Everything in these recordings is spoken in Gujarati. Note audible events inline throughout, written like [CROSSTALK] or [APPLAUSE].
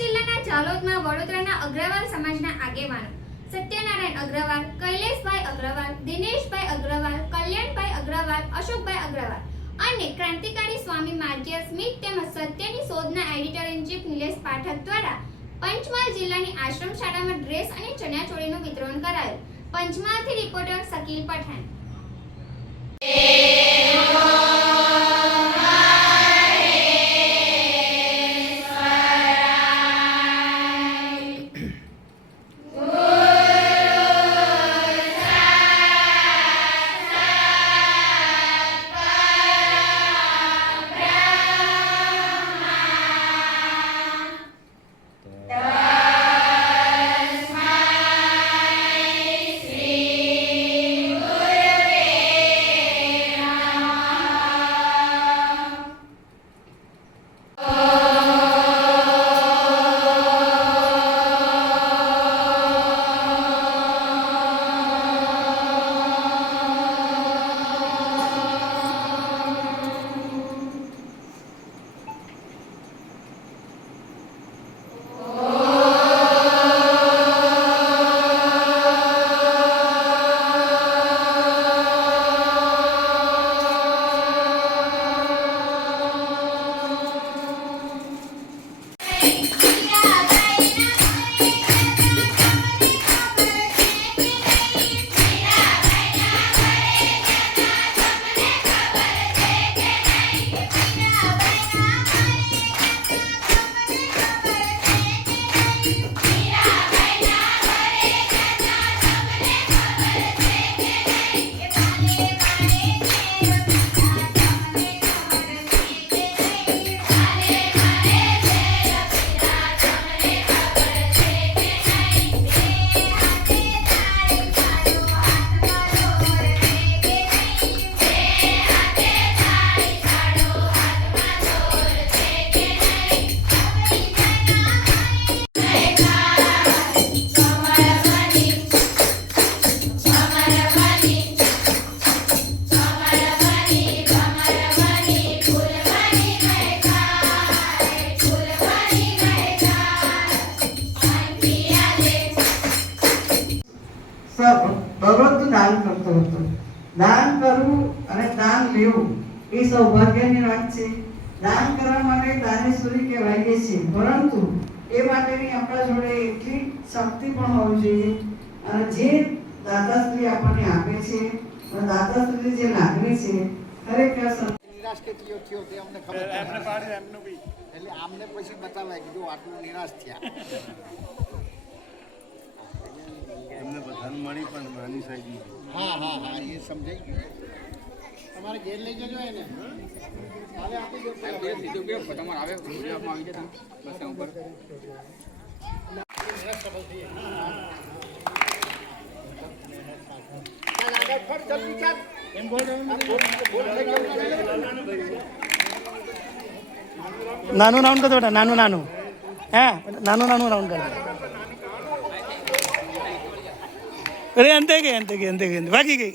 જિલ્લાના જાલોદમાં વડોદરાના અગ્રવાલ સમાજના આગેવાનો સત્યનારાયણ અગ્રવાલ, કૈલેશભાઈ અગ્રવાલ, દિનેશભાઈ અગ્રવાલ, કલ્યાણભાઈ અગ્રવાલ, અશોકભાઈ અગ્રવાલ અને ક્રાંતિકારી સ્વામી માર્ગીય સ્મિત તેમજ સત્યની શોધના editor in chief Nilesh Pathak દ્વારા પંચમહાલ જિલ્લાની આશ્રમ શાળામાં ડ્રેસ અને ચણિયાચોળીનું વિતરણ કરાયું. પંચમહાલથી રિપોર્ટર શકીલ પઠાણ. લેવું એ સૌભાગ્યની વાત છે. દાન કરવા માટે દાનેશ્વરી કહેવાઈએ છીએ પરંતુ એ માટેની આપણા જોડે એટલી શક્તિ પણ હોવી જોઈએ. અને જે દાદાશ્રી આપણને આપે છે અને દાતાશ્રીની જે લાગણી છે ખરેખર નિરાશ કેટલી થયો તે અમને ખબર પડે. એટલે આમને પછી બતાવાય જો આટલું નિરાશ થયા. એમને બધાને મળી પણ નાની સાઈઝની. હા હા હા એ સમજાઈ ગયું. તમારે ઘેર લઈ જજો એને. કાલે આપી દો. સીધું ગયો તમારે આવે? ગુજરાતમાં આવી જતા. બસ ઉપર નાનું રાઉન્ડ કરતો બેટા નાનું નાનું. હે? નાનું નાનું રાઉન્ડ કરતો અરે અંતે ગઈ અંતે ગઈ અંતે ગઈ વાગી ગઈ.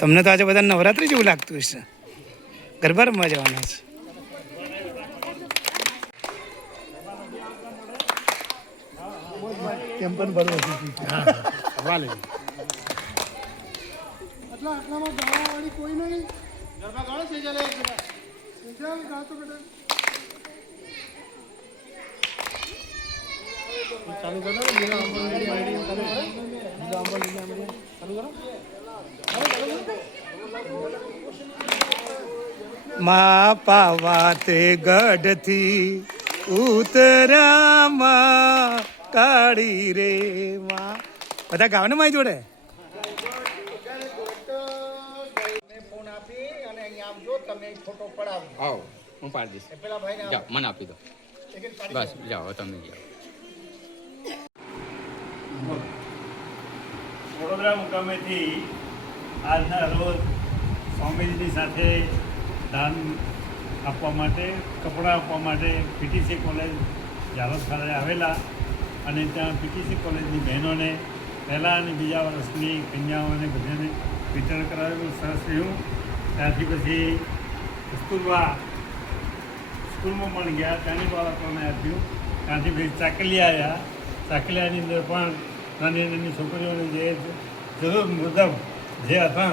તમને તો આજે બધા નવરાત્રી જેવું લાગતું હશે. ગરબા રમવા જવાના છે. કેમ પણ ભરવું એટલા આટલામાં ગાવાવાળી કોઈ નહીં. ગરબા ગાળો છે. ચાલે એક બધા ચાલ ગાતો બેટા. ચાલુ કરો ને લીલા અંબરની આઈડી ચાલુ કરો. આઈડી ચાલુ કરો. મા પાવાતે ગઢથી ઉતરામાં કાળી રે માં. બધા ગાવ ને મારી જોડે? તમે ફોન આપી અને અહીંયા આવજો તમે ફોટો પડાવો આવો. હું પાડી દઈશ જાઓ મને આપી દો. બસ જાઓ તમે જાઓ. વડોદરા મુકામેથી આજના રોજ સ્વામીજીની સાથે દાન આપવા માટે કપડાં આપવા માટે પીટીસી કોલેજ જાલોદ ખાતે આવેલા અને ત્યાં પીટીસી કોલેજની બહેનોને પહેલાં અને બીજા વર્ષની કન્યાઓને બધાને વિતરણ કરાવેલું સરસ રહ્યું. ત્યાંથી પછી કસ્તુરબા સ્કૂલમાં પણ ગયા, ત્યાંની બાળકોને આપ્યું ત્યાંથી પછી ચાકલિયા આવ્યા. ચાકલિયાની અંદર પણ નાની નાની છોકરીઓને જે જરૂર મુજબ જે હતા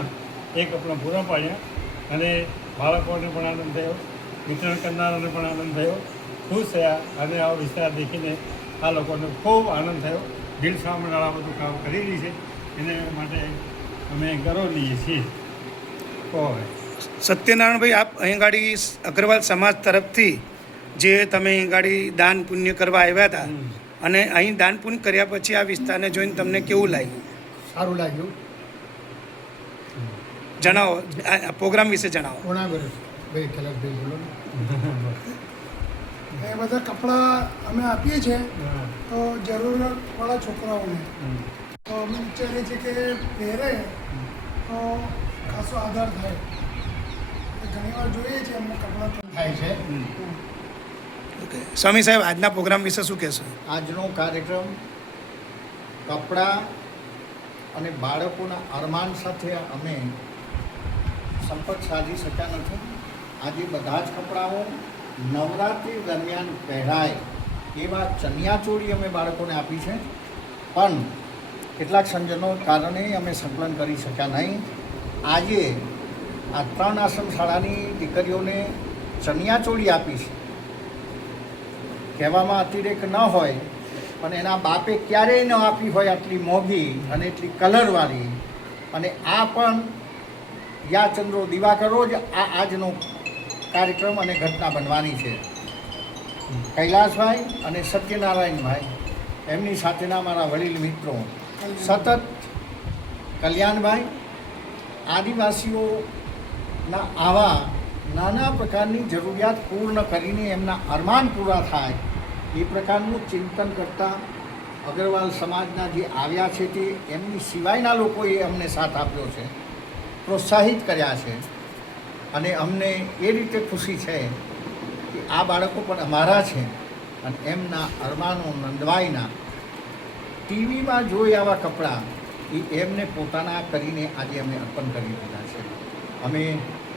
એ કપડાં પૂરા પાડ્યા અને બાળકોને પણ આનંદ થયો વિતરણ કરનારાને પણ આનંદ થયો. ખુશ થયા અને આ વિસ્તાર દેખીને આ લોકોને ખૂબ આનંદ થયો. દિલ સાંભળનારા બધું કામ કરી રહી છે. એને માટે અમે ગર્વ લઈએ છીએ સત્યનારાયણભાઈ આપ અહીં ગાડી અગ્રવાલ સમાજ તરફથી જે તમે અહીં ગાડી દાન પુણ્ય કરવા આવ્યા હતા અને અહીં દાન પુણ્ય કર્યા પછી આ વિસ્તારને જોઈને તમને કેવું લાગ્યું? સારું લાગ્યું. જણાવો પ્રોગ્રામ વિશે જણાવો. ભાઈ બોલો [LAUGHS] એ બધા કપડાં અમે આપીએ છીએ. તો જરૂરતવાળા છોકરાઓને. તો અમે વિચારીએ છીએ કે પહેરે તો ખાસો આધાર થાય. ઘણી ઘણીવાર જોઈએ છીએ અમને કપડાં થાય છે. ઓકે. સ્વામી સાહેબ આજના પ્રોગ્રામ વિશે શું કહેશો? આજનો કાર્યક્રમ કપડાં અને બાળકોના અરમાન સાથે અમે સંપર્ક સાધી શક્યા નથી. આજે બધા જ કપડાઓ નવરાત્રિ દરમિયાન પહેરાય એવા ચણિયાચોળી અમે બાળકોને આપી છે. પણ કેટલાક સંજનો કારણે અમે સંકલન કરી શક્યા નહીં. આજે આ ત્રણ આશ્રમ શાળાની દીકરીઓને ચણિયાચોળી આપી છે. કહેવામાં અતિરેક ન હોય, પણ એના બાપે ક્યારેય ન આપી હોય આટલી મોંઘી અને એટલી કલરવાળી. અને આ પણ યા ચંદ્રો દિવાકરો જ આ આજનો કાર્યક્રમ અને ઘટના બનવાની છે. કૈલાસભાઈ અને સત્યનારાયણભાઈ એમની સાથેના મારા વડીલ મિત્રો. સતત કલ્યાણભાઈ, આદિવાસીઓના આવા નાના પ્રકારની જરૂરિયાત પૂર્ણ કરીને એમના અરમાન પૂરા થાય, એ પ્રકારનું ચિંતન કરતાં અગ્રવાલ સમાજના જે આવ્યા છે તે એમની સિવાયના લોકોએ અમને સાથ આપ્યો છે, પ્રોત્સાહિત કર્યા છે. અને અમને એ રીતે ખુશી છે કે આ બાળકો પણ અમારા છે અને એમના અરમાનો, નંદવાઈના ટીવીમાં જોઈ આવા કપડાં એ એમને પોતાના કરીને આજે અમે અર્પણ કરી દીધા છે. અમે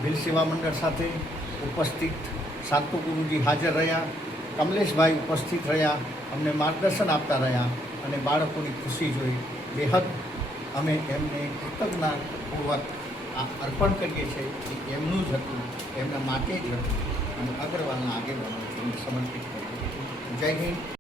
બિલ સેવા મંડળ સાથે ઉપસ્થિત સાતુ ગુરુજી હાજર રહ્યા, કમલેશભાઈ ઉપસ્થિત રહ્યા, અમને માર્ગદર્શન આપતા રહ્યા અને બાળકોની ખુશી જોઈ. બેહદ અમે એમને કૃતજ્ઞતાપૂર્વક અર્પણ કરીએ છીએ એ એમનું જ હતું, એમના માટે જ હતું. અને અગ્રવાલના આગેવાનો સમર્પિત કર્યું. જય હિન્દ.